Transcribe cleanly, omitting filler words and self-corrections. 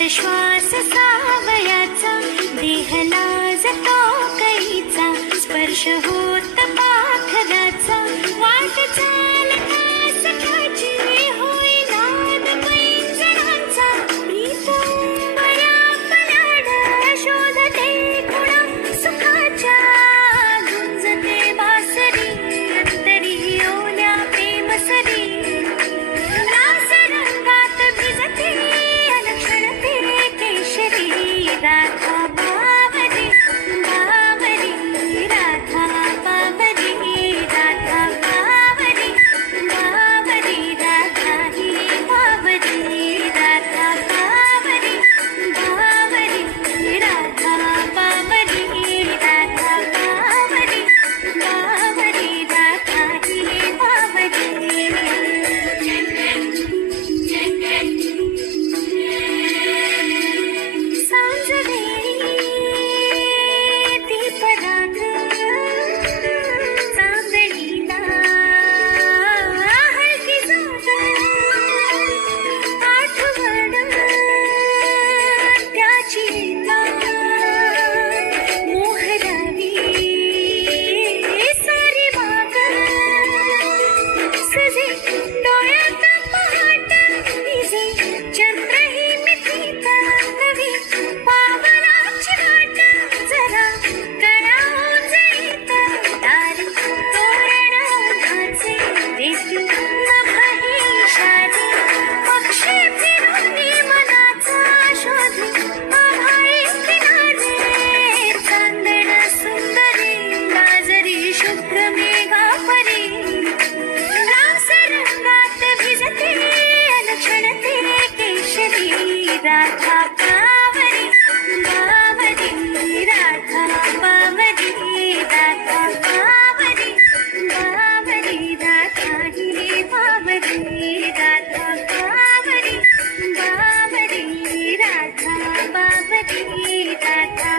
श्वासात श्वास सावयाचा, देह लाजतो कैचा, स्पर्श होत पाखराचा, वाट चालता सखाची होई नाद पैंजणांचा, प्रीतंबरा पलाड शोधते कुणा सुखाच्या, गुंजते बासरी अंतरी ओल्या प्रेमसरी, रासरंगात भिजते अलक्षणते केशरी, राधा बावरी बावरी राधा बावरी राधा बावरी बावरी राधा ही बावरी राधा बावरी बावरी राधा बावरी राधा बावरी बावरी राधा ही बावरी। सांजवेळी दीपराग चांदणीला हलकी जाग, आठवण त्याची मोहरावी सारी वाग, सजे डोळ्यात पहाट विजे चंद्रही मिथित नवी, पावलाची वाट जरा करावं जईत, दारी तोरण घाचे देती नभही शाली, पक्षी फिरुनी मनाचा शोधी आभाळी किनारे, चांदण सुंदरी गाजरी शुभ्र मेघापरी, रासरंगात भिजते अलक्षणते केशरी, राधा बावरी बावरी राधा बावरी राधा बावरी बावरी राधा ही बावरी राधा बावरी बावरी राधा बावरी राधा